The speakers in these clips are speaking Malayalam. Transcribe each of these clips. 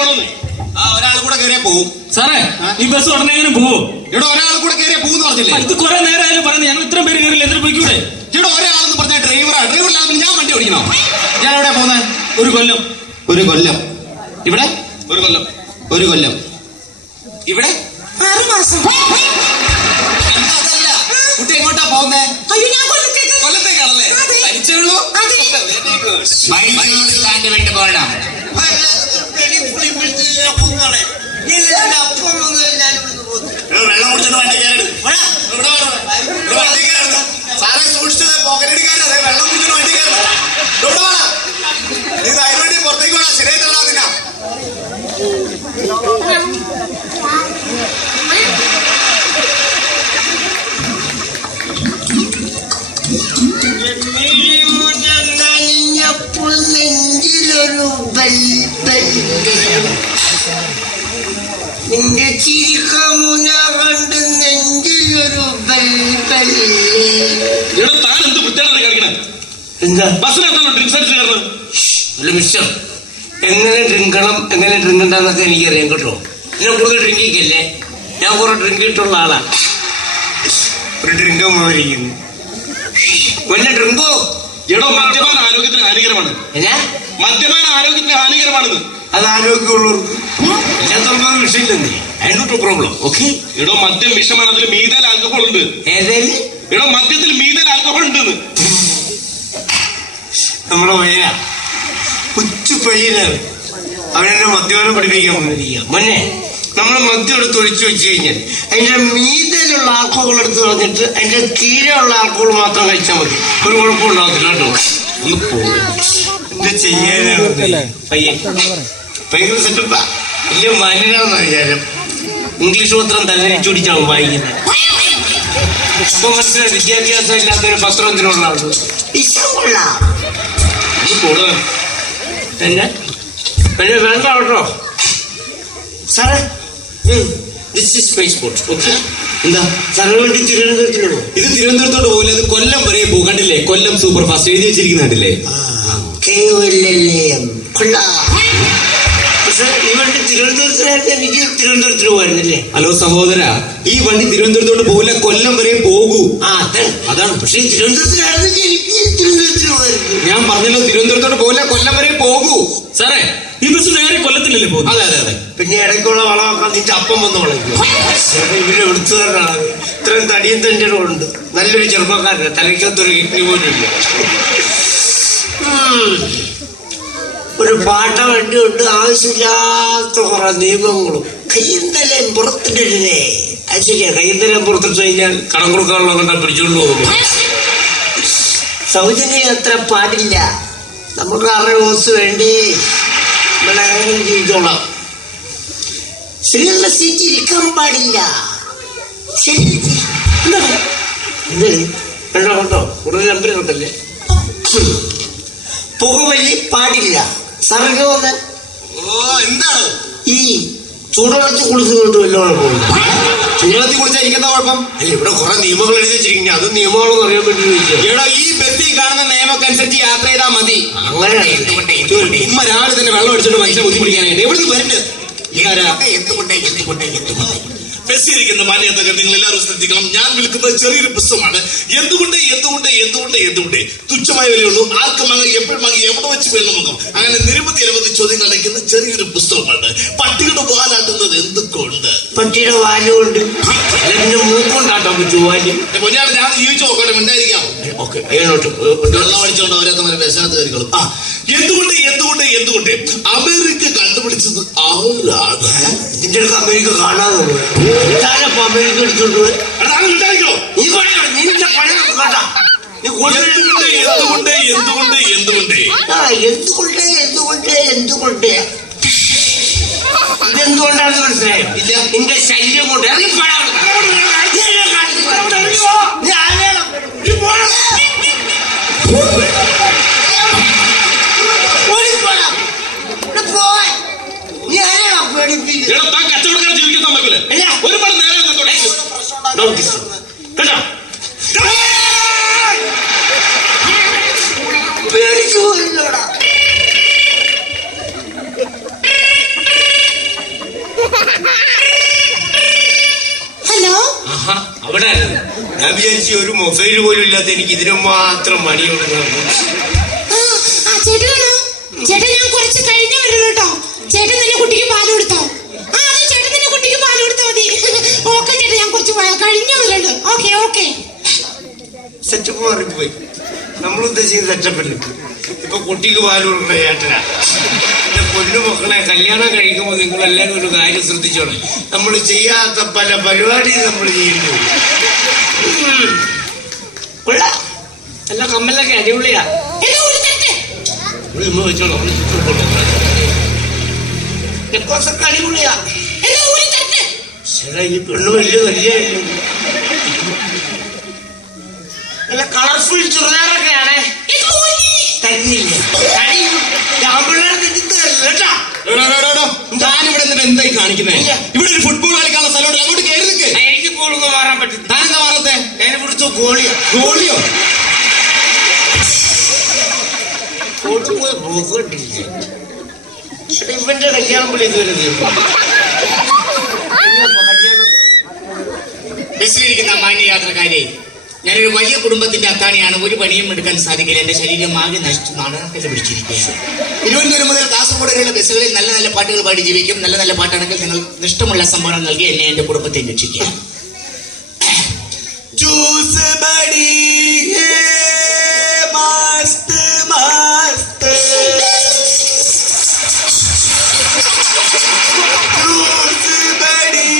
പോണോന്ന്. ഒരാൾ കൂടെ കയറിയാ പോവും. സാറേ ഈ ബസ് ഉടനെ എങ്ങനെ പോവോ? ഇവിടെ ഒരാൾ കൂടെ കയറിയാ പോകുന്നു പറഞ്ഞില്ലേ? ഇത് കുറെ നേരമായാലും പറയുന്നത്. ഞങ്ങൾ ഇത്രയും പേര് കയറില്ല, എത്ര പോയിക്കൂടെ? ഇവിടെ ഒരാളെന്ന് പറഞ്ഞ ഡ്രൈവറില്ലാതെ ഞാൻ വണ്ടി ഓടിക്കണോ? ഞാൻ എവിടെ പോകുന്നത്? ഒരു കൊല്ലം. ഒരു കൊല്ലം ഇവിടെ? ഒരു കൊല്ലം. ഒരു കൊല്ലം ഇവിടെ? 6 മാസം. അതല്ല കുട്ടി എങ്ങോട്ടാ പോകുന്നേ? കൊല്ലത്തേക്കാണല്ലേ? തനിച്ചുള്ളൂ? പോകണം. വെള്ളം കുടിച്ചിട്ട് വണ്ടി കയറി. സാറേ സൂക്ഷിച്ചത് പോക്കറ്റടിക്കാരൻ. അതെ വെള്ളം കുടിച്ചിട്ട് വണ്ടി കയറണം. ഇവിടെ വേണം. നീ അതിന് വേണ്ടി പുറത്തേക്ക് വേണം. ശരിയായി തരാം. നിന്ന നെഞ്ചിലൊരു നിന്റെ ചിരിക്കമുന കണ്ട് നെഞ്ചിലൊരു താൻ എന്ത് കുറ്റാണ് കളിക്കണേ? എന്താ ബസ്സിനകത്താണോ ഡ്രിങ്ക്സ് അടിച്ച് കയറുന്നത്? അല്ല മിസ്റ്റർ, എങ്ങനെ ഡ്രിങ്കണം എങ്ങനെ ഡ്രിങ്ക് ഉണ്ടാന്നൊക്കെ എനിക്കറിയാം കേട്ടോ. ഞാൻ കൂടുതൽ ഡ്രിങ്ക് ചെയ്യിക്കല്ലേ. ഞാൻ കുറെ ഡ്രിങ്ക് ഇട്ടുള്ള ആളാ. ഒരു ഡ്രിങ്ക് പോയിരിക്കുന്നു. പിന്നെ ഡ്രിങ്കോ എടോ മദ്യപാന ആരോഗ്യത്തിന് ഹാനികരമാണ്. മദ്യപാന ആരോഗ്യത്തിന് ഹാനികരമാണെന്ന്. അത് ആരോഗ്യമുള്ളവർക്ക് എല്ലാത്തവർക്കും വിഷയമില്ലെന്നേ. അതിനൊരു പ്രോബ്ലം. ഓക്കെ. എടോ മദ്യം വിഷമാണ്. അതിൽ മീതൽ ആൽക്കഹോൾ ഉണ്ട്. ഏതായാലും എടോ മദ്യത്തിൽ മീതൽ ആൽക്കഹോൾ ഉണ്ട്. നമ്മുടെ പയ്യന കൊച്ചു പയ്യനാണ്. അവനെന്നെ മദ്യപാനം പഠിപ്പിക്കാൻ വന്നിരിക്കുക. മോനെ, നമ്മൾ മദ്യം എടുത്ത് ഒഴിച്ചു വെച്ച് കഴിഞ്ഞാൽ അതിന്റെ മീതയിലുള്ള ആൽക്കഹോൾ എടുത്ത് കളഞ്ഞിട്ട് അതിന്റെ കീഴെയുള്ള ആൽക്കഹോൾ മാത്രം കഴിച്ചാൽ മതി. ഒരു കുഴപ്പമുണ്ടാകത്തില്ല കേട്ടോ. ഒന്ന് പോകും എന്താ ചെയ്യാനാണ് പയ്യൻ. ഭയങ്കര സെറ്റപ്പാ. വലിയ മാന്യനാണെന്ന വിചാരം. ഇംഗ്ലീഷ് പത്രം തലതിരിച്ചോടിച്ചാവും വായിക്കുന്നത്. ഇപ്പൊ മനസ്സിലായി വിദ്യാഭ്യാസം ഇല്ലാത്തൊരു പത്രത്തിനുള്ള ആള് തന്നെ പിന്നെ വേണ്ട കേട്ടോ സാറേ. This is my sports. Okay. എന്താ സാറിന് വേണ്ടി തിരുവനന്തപുരത്തിലാണോ? ഇത് തിരുവനന്തപുരത്തോട്ട് പോകില്ല. ഇത് കൊല്ലം വരെ പോകും. കണ്ടില്ലേ? കൊല്ലം സൂപ്പർ ഫാസ്റ്റ് എഴുതി വെച്ചിരിക്കുന്ന കണ്ടില്ലേ? പക്ഷെ ഈ വണ്ടി തിരുവനന്തപുരത്തിനായിട്ട് എനിക്ക് തിരുവനന്തപുരത്തിന് പോയിരുന്നില്ലേ? ഹലോ സഹോദര, ഈ വണ്ടി തിരുവനന്തപുരത്തോട്ട് പോകില്ല, കൊല്ലം വരെ പോകൂ. അതാണ്. പക്ഷെ തിരുവനന്തപുരത്തിനായിരുന്നെങ്കിൽ എനിക്ക് തിരുവനന്തപുരത്തിന് പോയിരുന്നു. ഞാൻ പറഞ്ഞല്ലോ തിരുവനന്തപുരത്തോട്ട് പോകില്ല, കൊല്ലം വരെ പോകൂ. സാറേ ഈ ബസ് നേരെ കൊല്ലത്തിലല്ലേ പോകുന്നത്? അതെ അതെ അതെ. പിന്നെ ഇടയ്ക്കുള്ള വളമൊക്കെ നിന്റെ അപ്പം വന്ന് വളയ്ക്കും. ഇവര് എടുത്തുകാരനാണ്. ഇത്രയും തടിയും തന്റെ ഉണ്ട്. നല്ലൊരു ചെറുപ്പക്കാരനാണ്. തലയ്ക്കത്തൊരു കിഡ്നി പോലും ഇല്ല. ഒരു പാട്ട വണ്ടിയുണ്ട്. ആവശ്യമില്ലാത്ത കുറെ നിയമങ്ങളും. കയ്യന്തലയും പുറത്തിട്ടേ. അത് ശരിയാ. കയ്യന്തലയും പുറത്തിട്ട് കഴിഞ്ഞാൽ കടം കൊടുക്കാനുള്ള കണ്ടാൽ പിടിച്ചുകൊണ്ട് പോകുന്നു. സൗജന്യ യാത്ര പാടില്ല. നമുക്ക് 6 ദിവസം വേണ്ടി ഇവിടെ ജീവിച്ചോളാം. ശരിയുള്ള സീറ്റ് ഇരിക്കാൻ പാടില്ല. ശരി കണ്ടോ കേട്ടോ. കൂടുതൽ നമ്പർ കേട്ടല്ലേ. പുകവലി പാടില്ല. സാറൊക്കെ വന്ന് എന്താണ് ഈ ചൂടുവെള്ളത്തിൽ കുളിച്ചുകൊണ്ട് വല്ലോണം പോകുന്നു. ചൂടുവെള്ളത്തിൽ കുളിച്ചായിരിക്കുന്ന കുഴപ്പം? അല്ല, ഇവിടെ കുറെ നിയമങ്ങൾ എഴുതി വെച്ചിരിക്കുന്നത്. അത് നിയമങ്ങളെന്ന് അറിയാൻ വേണ്ടി ചോദിച്ചാൽ. എടോ ഈ ബസ്സിൽ കാണുന്ന നിയമമൊക്കെ അനുസരിച്ച് യാത്ര ചെയ്താൽ മതി. അങ്ങനെ ഉമ്മ രാവിലെ തന്നെ വെള്ളം അടിച്ചിട്ട് മനുഷ്യനെ ബുദ്ധിമുട്ടിക്കാനായിട്ട് എവിടെ നിന്ന് വരുന്നത്? ബസ്സിരിക്കുന്ന മാന്യതകൾ നിങ്ങൾ എല്ലാവരും ശ്രദ്ധിക്കണം. ഞാൻ വിൽക്കുന്നത് ചെറിയൊരു പുസ്തകമാണ്. എന്തുകൊണ്ട് എന്തുകൊണ്ട് എന്തുകൊണ്ട് എന്തുകൊണ്ട് തുച്ഛമായ വിലയുള്ളൂ. ആർക്കും വാങ്ങാം, എപ്പോഴും വാങ്ങി, എവിടെ വെച്ച് വേണം വാങ്ങാം. അങ്ങനെ നിരവധി ചോദ്യങ്ങൾ അടയ്ക്കുന്ന ചെറിയൊരു പുസ്തകമാണ്. പട്ടിയുടെ വാലാട്ടുന്നത് എന്തൊക്കെയുണ്ട്? പട്ടിയുടെ വാലുകൊണ്ട് മൂക്കൊണ്ടാട്ടാൻ പറ്റുമോ? വാല് പൊന്നാണ് ഞാൻ ജീവിച്ചു നോക്കട്ടെ. ഉണ്ടായിരിക്കാം. ഓക്കെ. അതിനോട്ട് വെള്ളം അടിച്ചുകൊണ്ട് അവരൊക്കെ ബസ്സിനകത്ത് കയറിക്കളും. എന്തുകൊണ്ട് എന്തുകൊണ്ട് എന്തുകൊണ്ട് അമേരിക്ക കണ്ടുപിടിച്ചത് ആരാണ്? ഇതിന്റെ അടുത്ത് അമേരിക്ക കാണാതെ അമേരിക്ക എടുത്തോണ്ട് പോയി. നീ എന്തുകൊണ്ട് എന്തുകൊണ്ട് എന്തുകൊണ്ട് എന്തുകൊണ്ട് ഇതെന്തുകൊണ്ടാണെന്ന് മനസ്സിലായോ? ഇല്ല. നിന്റെ ശല്യം കൊണ്ട് കച്ചവടക്കാർ ജീവിക്കാൻ സമ്മതിക്കില്ല. ഒരുപാട് നേരം പേടിച്ചു പോയില്ലോടാ. വിചാരിച്ച് ഒരു മൊബൈൽ പോലും ഇല്ലാത്ത എനിക്ക് ഇതിനു മാത്രം മണി കൊടുക്കുന്നു. ചേട്ടനാണോ? ചേട്ടൻ ഞാൻ കുറച്ച് കഴിഞ്ഞ വരുള്ളൂ കേട്ടോ. ചേട്ടൻ തന്നെ കുട്ടിക്ക് പാല് കൊടുത്തോ? അതെ, ചേട്ടൻ തന്നെ കുട്ടിക്ക് പാല് കൊടുത്താൽ മതി. ഓക്കെ ചേട്ടൻ, ഞാൻ കുറച്ച് കഴിഞ്ഞ വരുന്നുണ്ട്. Okay okay. സെറ്റപ്പ് മാറിപ്പോയി. നമ്മൾ ഉദ്ദേശിക്കുന്ന സെറ്റപ്പല്ല. ഇപ്പൊ കുട്ടിക്ക് പാല് കൊടുക്കുന്ന ചേട്ടനാ. എന്റെ പൊന്നു മക്കളെ, കല്യാണം കഴിക്കുമ്പോൾ നിങ്ങൾ എല്ലാവരും ഒരു കാര്യം ശ്രദ്ധിച്ചോളെ. നമ്മൾ ചെയ്യാത്ത പല പരിപാടിയും നമ്മൾ ചെയ്യുന്നു. കൊള്ളാം, എല്ലാ കമ്മലൊക്കെ അടിപൊളിയാ. വെച്ചോളൂ, നെക്കോസൊക്കെ അടിപൊളിയാ. ചേട്ടാ, ഈ പെണ്ണ് വലിയ കല്യാണം. നല്ല കളർഫുൾ ചുരിദാറൊക്കെയാണേ. തരുന്നില്ല, ആമ്പിള്ളേരെ തെറ്റിദ്ധരില്ല. താനിവിടെ എന്നിട്ട് എന്തായി കാണിക്കുന്നേ? ഇവിടെ ഒരു ഫുട്ബോൾ കളിക്കാനുള്ള സ്ഥലമുണ്ട്, അങ്ങോട്ട് കയറി നിൽക്ക്. എനിക്ക് ഗോളൊന്നും മാറാൻ പറ്റും. താനെന്താ മാറത്തെ? ഞാൻ പിടിച്ചോ ഗോളിയോ. ഗോളിയോ? ഇവന്റെ കല്യാണം വിളി ഇതുവരെ ബസ്സിലിരിക്കുന്ന മാന്യ യാത്രക്കാരെ, ഞാനൊരു വലിയ കുടുംബത്തിന്റെ അത്താണിയാണ്. ഒരു പണിയും എടുക്കാൻ സാധിക്കില്ല. എന്റെ ശരീരം ആകെ നശിച്ചു നാടകത്തിൽ പിടിച്ചിരിക്കുകയാണ്. തിരുവനന്തപുരം മുതൽ കാസർഗോഡ് വരെയുള്ള ബസ്സുകളിൽ നല്ല നല്ല പാട്ടുകൾ പാടി ജീവിക്കും. നല്ല നല്ല പാട്ടാണെങ്കിൽ നിങ്ങൾ ഇഷ്ടമുള്ള സംഭാവന നൽകി എന്നെ എന്റെ കുടുംബത്തെ രക്ഷിക്കുക. ജ്യൂസ് ബടി മസ്ത് മസ്ത്, ജ്യൂസ് ബടി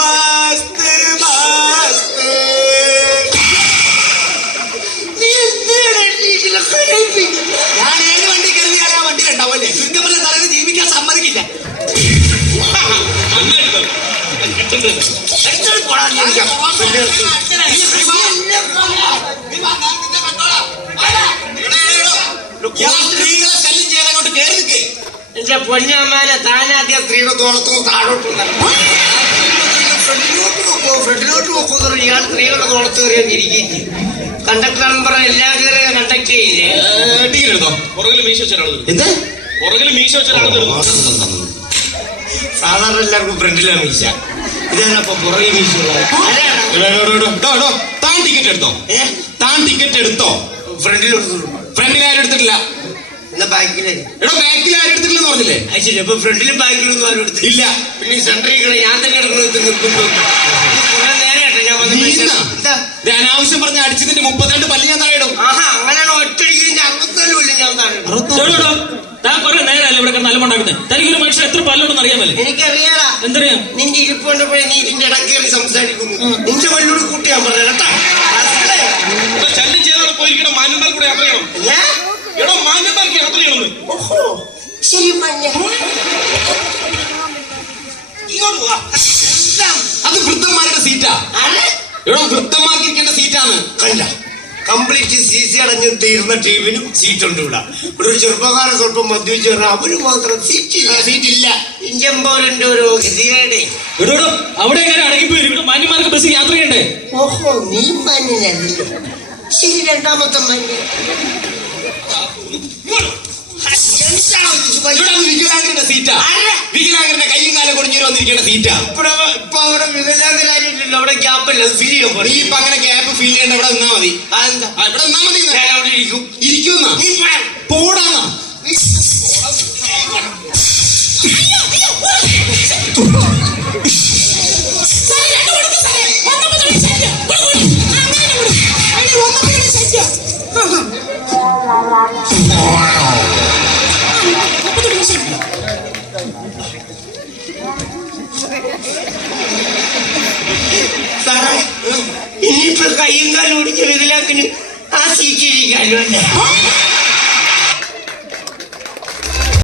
മസ്ത് മസ്ത്. ഞാൻ ഏത് വണ്ടി കയറിയാൽ ആ വണ്ടി ഉണ്ടാവല്ലേ? ചുരുക്കമല്ല, തലയിൽ ജീവിക്കാൻ സമ്മതിക്കില്ല. സ്ത്രീകളെ ശല്യം ചെയ്യാൻ അങ്ങോട്ട് കയറി നിൽക്കേ. എന്റെ പൊന്നമ്മാനെ, താനാദ്യം സ്ത്രീയുടെ തോളത്തും താഴോട്ടും ഫ്രണ്ടിലോട്ട് നോക്കുന്ന ഇയാൾ സ്ത്രീകളുടെ തോളത്ത് കയറി ഇരിക്കുകയും ചെയ്യും. കണ്ടക്ടർ നമ്പർ എല്ലാം കയറി കണ്ടക്ട് ചെയ്യില്ലേ? ടിക്കറ്റ് എടുത്തോ? പുറകിൽ മീശ വെച്ചൊരാൾ. എന്ത്? പുറകിൽ മീശ വെച്ചൊരാൾ. സാധാരണ എല്ലാവർക്കും ഫ്രണ്ടിലാണ് മീശ. ഇതാണപ്പൊ പുറകെ മീശ. താൻ ടിക്കറ്റ് എടുത്തോ? താൻ ടിക്കറ്റ് എടുത്തോ? ഫ്രണ്ടിലോട്ട്. ഫ്രണ്ടിൽ ആരും എടുത്തിട്ടില്ല. എന്നാ ബാക്കിലെ എടോ, ബാക്കിൽ ആരും എടുത്തിട്ടില്ലെന്ന് പറഞ്ഞില്ലേ? ശരി. അപ്പൊ ഫ്രണ്ടിലും ബാക്കിലൊന്നും ആരും എടുത്തില്ല. ഇല്ല. പിന്നെ ഈ സെന്ററിൽ ഞാൻ തന്നെ എടുക്കുന്നത് നിർത്തുമ്പോ കുറെ നേരമായിട്ട് ഞാൻ വന്ന് എന്താ ഇത് അനാവശ്യം പറഞ്ഞ അടിച്ചതിന്റെ 32 പല്ല് ഞാൻ താഴെ ഇടും. ആഹാ, അങ്ങനെയാണ് ഒറ്റടിക്കുന്നതിന്റെ 64 കൊല്ലം ഞാൻ താഴെ ഇടും. താൻ കുറെ നേരമല്ലേ ഇവിടെ കിടന്ന് അലമുണ്ടാക്കുന്നത്? തനിക്കൊരു മനുഷ്യൻ എത്ര പല്ലുണ്ടെന്ന് അറിയാമല്ലേ? എനിക്കറിയാടാ. എന്തറിയാം? നിന്റെ ഇരിപ്പ് കണ്ടപ്പോഴേ നീ ഇതിന്റെ ഇടയ്ക്ക് കയറി സംസാരിക്കുന്നു. നിന്റെ വല്ലോട് കൂട്ടി ഞാൻ പറഞ്ഞു കേട്ടാ. ശല്യം ചെയ്തവിടെ പോയിരിക്കണം. മാന്യന്മാർ കൂടെ യാത്ര ചെയ്യണം. എടോ, മാന്യന്മാർക്ക് യാത്ര ചെയ്യണമെന്ന്. ഓഹോ, ശരി മഞ്ഞ. ഇങ്ങോട്ട് വാ. അത് വൃദ്ധന്മാരുടെ സീറ്റാ. എടോ, വൃദ്ധന്മാർക്ക് ഇരിക്കേണ്ട സീറ്റാണ്. കണ്ട, കംപ്ലീറ്റ് CC അടഞ്ഞ് തീർന്ന ടീമിനും സീറ്റുണ്ട് ഇവിടെ. ഇവിടെ ഒരു ചെറുപ്പക്കാരൻ സ്വല്പം മദ്യപിച്ച് പറഞ്ഞാൽ അവര് മാത്രം സീറ്റില്ല. ഇഞ്ചമ്പോരന്റെ ഒരു ഗതികേടെ. എടോ, അവിടെ എങ്ങനെ അടങ്ങിപ്പോയി? ഇവിടെ മാന്യന്മാർക്ക് ബസ് യാത്ര ചെയ്യണ്ടേ? ഓഹോ, നീ മഞ്ഞല്ലോ. ശരി, രണ്ടാമത്തെ മഞ്ഞ. ഇവിടെ അത് വികലാംഗരുടെ സീറ്റാ. വികലാംഗരുടെ കൈയും കാലം കൊടിഞ്ഞു വന്നിരിക്കേണ്ട സീറ്റാ. ഇപ്പൊ അവിടെ വികലാംഗരായിട്ടില്ലല്ലോ. അവിടെ ഗ്യാപ്പല്ല, അത് ഫീൽ ചെയ്യാൻ നീ ഇപ്പൊ അങ്ങനെ ഗ്യാപ്പ് ഫീൽ ചെയ്യേണ്ട. ഇവിടെ നിന്നാ മതി. അതെന്താ? ഇവിടെ നിന്നാ മതി. ഞാൻ അവിടെ ഇരിക്കും. ഇരിക്കുന്നാ? നീ പോടാന്നാ? സാറേ, ഇനിയിപ്പോ കയ്യും കാലും ഓടിച്ച വികലാക്കിന് ആ സീറ്റ് ഇരിക്കാമല്ലോ അല്ലേ?